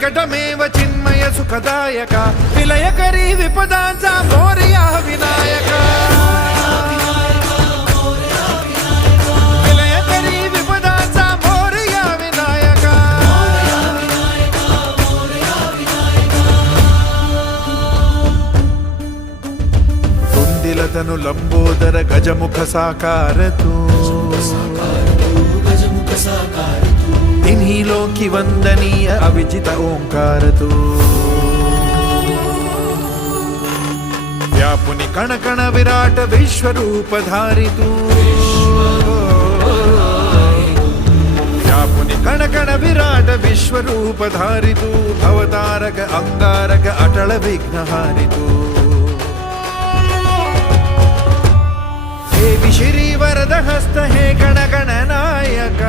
विकटमेव चिन्मय सुखदायक विलयकरी विपदांचा मोरया विनायक विलयकरी विपदांचा मोरया विनायक कुंदिलतनु लंबोदर गजमुख साकार तू तिन्ही लोकी वंदनीय अविजित ओंकार तू व्यापुनि कण कण विराट विश्वरूप धारी तू व्यापुनि कण कण विराट विश्वरूप धारी तू भवतारक अंगारक अटल विघ्नहारी तू हे श्री वरद हस्त हे गण गण नायका